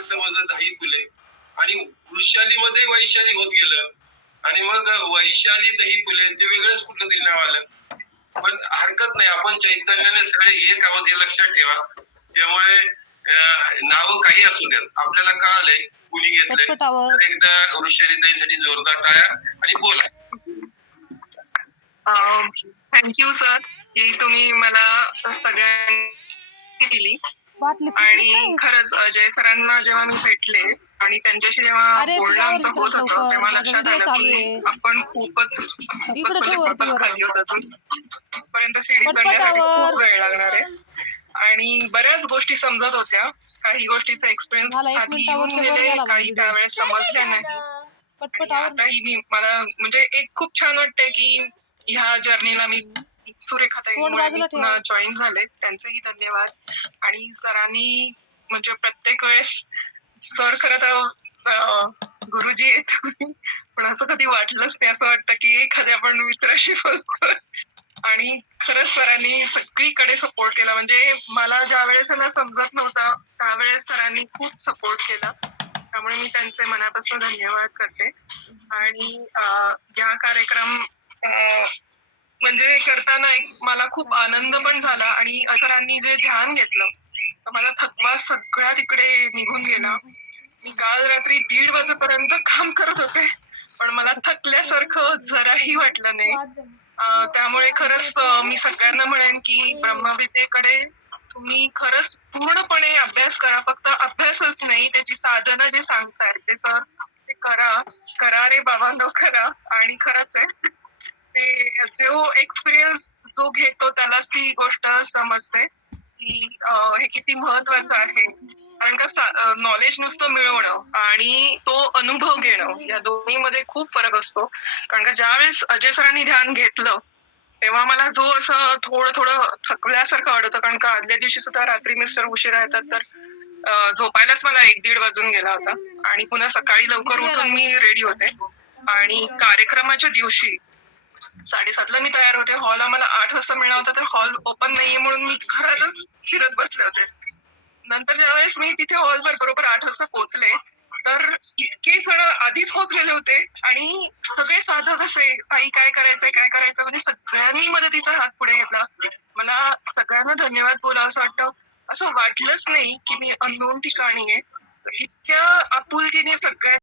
समजलं दही फुले आणि वृषालीमध्ये वैशाली होत गेलं आणि मग वैशाली दही फुले ते वेगळंच कुठलं तरी नाव आलं. पण हरकत नाही, आपण चैतन्याने सगळे एक आहोत हे लक्षात ठेवा. त्यामुळे नाव काही असू देत, आपल्याला कळालंय कुणी घेतलंय. एकदा वृषाली ताईसाठी जोरदार टाळ्या आणि बोला. थँक्यू सर की तुम्ही मला सगळ्यांनी दिली. आणि खरंच अजय सरांना जेव्हा मी भेटले आणि त्यांच्याशी जेव्हा बोलणं आमचं होत होतं तेव्हा लक्षात आलं की आपण खूपच खाली होत अजून सीडी चढण्यासाठी खूप वेळ लागणार आहे. आणि बऱ्याच गोष्टी समजत होत्या, काही गोष्टीचा एक्सपिरियन्स आधी येऊन गेले, काही त्यावेळेस समजल्या नाही. आताही मला म्हणजे एक खूप छान वाटतंय की ह्या जर्नीला मी सुरेखाताईंमुळे मी पुन्हा जॉईन झाले, त्यांचेही धन्यवाद. आणि सरांनी म्हणजे प्रत्येक वेळेस सर खरं तर गुरुजी आहेत पण असं कधी वाटलंच नाही, असं वाटतं की एखाद्या आपण मित्राशी बोलतो. आणि खरंच सरांनी सगळीकडे सपोर्ट केला, म्हणजे मला ज्या वेळेस ना समजत नव्हता त्यावेळेस सरांनी खूप सपोर्ट केला, त्यामुळे मी त्यांचे मनापासून धन्यवाद करते. आणि या कार्यक्रम म्हणजे करताना मला खूप आनंद पण झाला आणि सरांनी जे ध्यान घेतलं तर मला थकवा सगळ्या तिकडे निघून गेला. मी काल रात्री 1:30 वाजेपर्यंत काम करत होते पण मला थकल्यासारखं जराही वाटलं नाही. त्यामुळे खरंच मी सगळ्यांना म्हणेन की ब्रह्मविद्येकडे तुम्ही खरंच पूर्णपणे अभ्यास करा. फक्त अभ्यासच नाही, त्याची साधना जे सांगतायत ते सर करा रे बाबांनो करा. आणि खरंच आहे जो एक्सपिरियन्स जो घेतो त्यालाच ती गोष्ट समजते की हे किती महत्वाचं आहे. कारण का नॉलेज नुसतं मिळवणं आणि तो अनुभव घेणं या दोन्हीमध्ये खूप फरक असतो. कारण का ज्यावेळेस अजय सरांनी ध्यान घेतलं तेव्हा मला जो असं थोडं थकल्यासारखं वाटतं, कारण का आदल्या दिवशी सुद्धा रात्री मिस्टर उशिरा येतात तर झोपायलाच मला 1-1:30 वाजून गेला होता. आणि पुन्हा सकाळी लवकर उठून मी रेडी होते आणि कार्यक्रमाच्या दिवशी 7:30ला मी तयार होते. हॉल आम्हाला 8 वाजता मिळणार होता, तर हॉल ओपन नाहीये म्हणून मी घरातच फिरत बसले होते. नंतर ज्यावेळेस मी तिथे हॉलवर बरोबर 8 वाजता पोहोचले तर इतके जण आधीच पोहोचलेले होते आणि सगळे साधक असे काही काय करायचं म्हणजे सगळ्यांनी मदतीचा हात पुढे घेतला. मला सगळ्यांना धन्यवाद बोलावं असं वाटतं. असं वाटलंच नाही की मी अननोन ठिकाणी आहे. इतक्या आपुलकीने सगळ्या